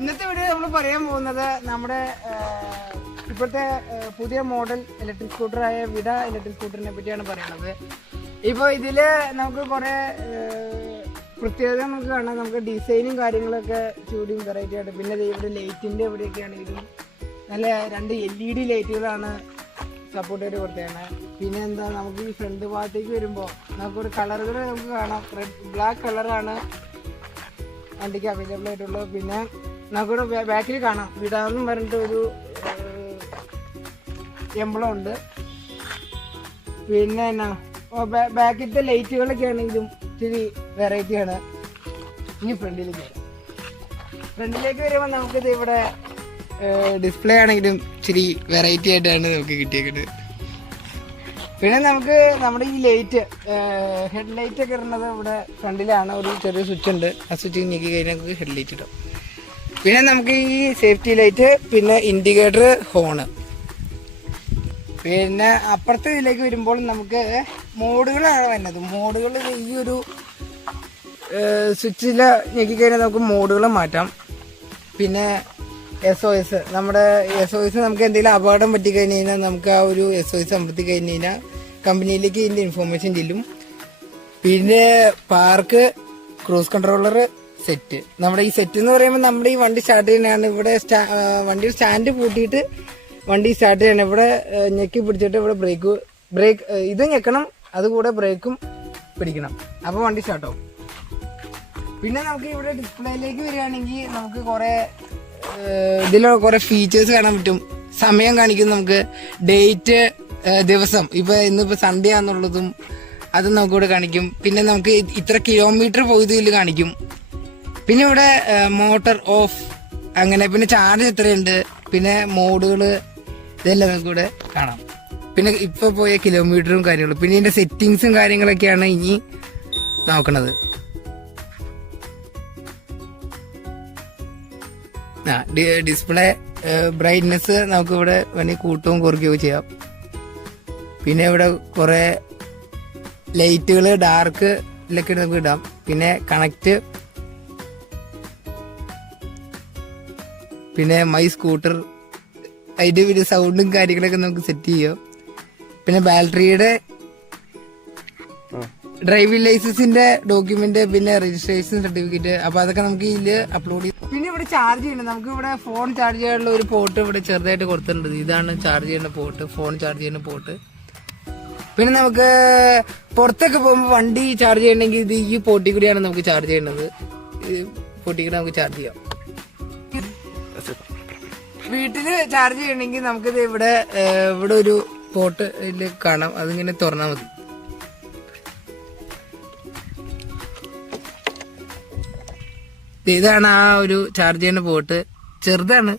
ഇന്നത്തെ വീഡിയോ നമ്മൾ പറയാൻ പോകുന്നത് നമ്മുടെ ഇപ്പോഴത്തെ പുതിയ മോഡൽ ഇലക്ട്രിക് സ്കൂട്ടറായ വിട ഇലക്ട്രിക് സ്കൂട്ടറിനെ പറ്റിയാണ് പറയുന്നത്. ഇപ്പോൾ ഇതിൽ നമുക്ക് കുറേ പ്രത്യേകത നമുക്ക് കാണാം. നമുക്ക് ഡിസൈനും കാര്യങ്ങളൊക്കെ ചൂടിയും വെറൈറ്റി ആയിട്ട്, പിന്നെ ഇവിടെ ലൈറ്റിൻ്റെ എവിടെയൊക്കെ ആണെങ്കിലും നല്ല 2 LED ലൈറ്റുകളാണ് സപ്പോർട്ട് ചെയ്ത് കൊടുത്തതാണ്. പിന്നെ എന്താ, നമുക്ക് ഈ ഫ്രണ്ട് ഭാഗത്തേക്ക് വരുമ്പോൾ നമുക്കൊരു കളറുകൾ നമുക്ക് കാണാം. ബ്ലാക്ക് കളറാണ് വണ്ടിക്ക് അവൈലബിൾ ആയിട്ടുള്ളത്. പിന്നെ നമുക്കിവിടെ ബാക്കിൽ കാണാം വിടാന്നും പറഞ്ഞിട്ട് ഒരു എംബ്ലം ഉണ്ട്. പിന്നെ എന്നാ ബാക്കിലത്തെ ലൈറ്റുകളൊക്കെ ആണെങ്കിലും ഇച്ചിരി വെറൈറ്റിയാണ്. ഇനി ഫ്രണ്ടിലേക്ക് വരുമ്പോൾ നമുക്കിത് ഇവിടെ ഡിസ്പ്ലേ ആണെങ്കിലും ഇച്ചിരി വെറൈറ്റി ആയിട്ടാണ് നമുക്ക് കിട്ടിയേക്കുന്നത്. പിന്നെ നമുക്ക് നമ്മുടെ ഈ ലൈറ്റ് ഹെഡ് ലൈറ്റ് ഒക്കെ ഇടുന്നത് ഇവിടെ ഫ്രണ്ടിലാണ്. ഒരു ചെറിയ സ്വിച്ച് ഉണ്ട്, ആ സ്വിച്ച് ഞെക്കി കഴിഞ്ഞാൽ നമുക്ക് ഹെഡ് ലൈറ്റ് ഇടും. പിന്നെ നമുക്ക് ഈ സേഫ്റ്റി ലൈറ്റ്, പിന്നെ ഇൻഡിക്കേറ്റർ, ഹോണ്. പിന്നെ അപ്പുറത്തെ ഇതിലേക്ക് വരുമ്പോൾ നമുക്ക് മോഡുകളാണ് വരുന്നത്. മോഡുകൾ ഈ ഒരു സ്വിച്ചിൽ ഞെക്കിക്കഴിഞ്ഞാൽ നമുക്ക് മോഡുകൾ മാറ്റാം. പിന്നെ SOS, നമ്മുടെ SOS നമുക്ക് എന്തെങ്കിലും അപകടം പറ്റിക്കഴിഞ്ഞ് കഴിഞ്ഞാൽ നമുക്ക് ആ ഒരു SOS അമർത്തി കഴിഞ്ഞ് കഴിഞ്ഞാൽ കമ്പനിയിലേക്ക് ഇതിൻ്റെ ഇൻഫോർമേഷൻ ചെല്ലും. പിന്നെ പാർക്ക്, ക്രൂസ് കൺട്രോളർ, സെറ്റ്. നമ്മുടെ ഈ സെറ്റ് എന്ന് പറയുമ്പോൾ നമ്മുടെ ഈ വണ്ടി സ്റ്റാർട്ട് ചെയ്യുന്നതാണ്. ഇവിടെ വണ്ടി സ്റ്റാൻഡ് പൂട്ടിയിട്ട് വണ്ടി സ്റ്റാർട്ട് ചെയ്യണം. ഇവിടെ ഞെക്കി പിടിച്ചിട്ട് ഇവിടെ ബ്രേക്ക് ഇത് ഞെക്കണം, അതുകൂടെ ബ്രേക്കും പിടിക്കണം, അപ്പോൾ വണ്ടി സ്റ്റാർട്ടാവും. പിന്നെ നമുക്ക് ഇവിടെ ഡിസ്പ്ലേയിലേക്ക് വരികയാണെങ്കിൽ നമുക്ക് ഇതിൽ കുറെ ഫീച്ചേഴ്സ് കാണാൻ പറ്റും. സമയം കാണിക്കും, നമുക്ക് ഡേറ്റ്, ദിവസം, ഇന്നിപ്പോ സൺഡേ ആണെന്നുള്ളതും അത് നമുക്കിവിടെ കാണിക്കും. പിന്നെ നമുക്ക് ഇത്ര കിലോമീറ്റർ പോയതിൽ കാണിക്കും. പിന്നെ ഇവിടെ മോട്ടർ ഓഫ്, അങ്ങനെ. പിന്നെ ചാർജ് എത്രയുണ്ട്, പിന്നെ മോഡുകൾ, ഇതെല്ലാം നമുക്കിവിടെ കാണാം. പിന്നെ ഇപ്പൊ പോയ കിലോമീറ്ററും കാര്യങ്ങളും, പിന്നെ ഇതിന്റെ സെറ്റിങ്സും കാര്യങ്ങളൊക്കെയാണ് ഇനി നോക്കണത്. ഡിസ്പ്ലേ ബ്രൈറ്റ്നെസ് നമുക്ക് ഇവിടെ വേണമെങ്കിൽ കൂട്ടവും കുറയ്ക്കുകയോ ചെയ്യാം. പിന്നെ ഇവിടെ കുറെ ലൈറ്റുകൾ ഡാർക്ക് ഇതിലൊക്കെ നമുക്ക് ഇടാം. പിന്നെ കണക്ട്, പിന്നെ മൈ സ്കൂട്ടർ, അതിന്റെ പിന്നെ സൗണ്ടും കാര്യങ്ങളൊക്കെ നമുക്ക് സെറ്റ് ചെയ്യാം. പിന്നെ ബാറ്ററിയുടെ, ഡ്രൈവിംഗ് ലൈസൻസിന്റെ ഡോക്യുമെന്റ്, പിന്നെ രജിസ്ട്രേഷൻ സർട്ടിഫിക്കറ്റ്, അപ്പൊ അതൊക്കെ നമുക്ക് ഇതില് അപ്ലോഡ് ചെയ്യാം. പിന്നെ ഇവിടെ ചാർജ് ചെയ്യണം. നമുക്ക് ഇവിടെ ഫോൺ ചാർജ് ചെയ്യാനുള്ള ഒരു പോർട്ട് ഇവിടെ ചെറുതായിട്ട് കൊടുത്തിട്ടുണ്ട്. ഇതാണ് ചാർജ് ചെയ്യുന്ന പോർട്ട്, ഫോൺ ചാർജ് ചെയ്യുന്ന പോർട്ട്. പിന്നെ നമുക്ക് പുറത്തൊക്കെ പോകുമ്പോൾ വണ്ടി ചാർജ് ചെയ്യണമെങ്കിൽ ഇത് ഈ പോർട്ടിൽ കൂടിയാണ് നമുക്ക് ചാർജ് ചെയ്യേണ്ടത്. ഈ പോർട്ടിൽ കൂടി നമുക്ക് ചാർജ് ചെയ്യാം. വീട്ടില് ചാർജ് ചെയ്യണമെങ്കിൽ നമുക്കിത് ഇവിടെ ഒരു പോർട്ട് ഇതിൽ കാണാം, അതിങ്ങനെ തുറന്നാൽ മതി. ഇതാണ് ആ ഒരു ചാർജ് ചെയ്യുന്ന പോർട്ട്. ചെറുതാണ്,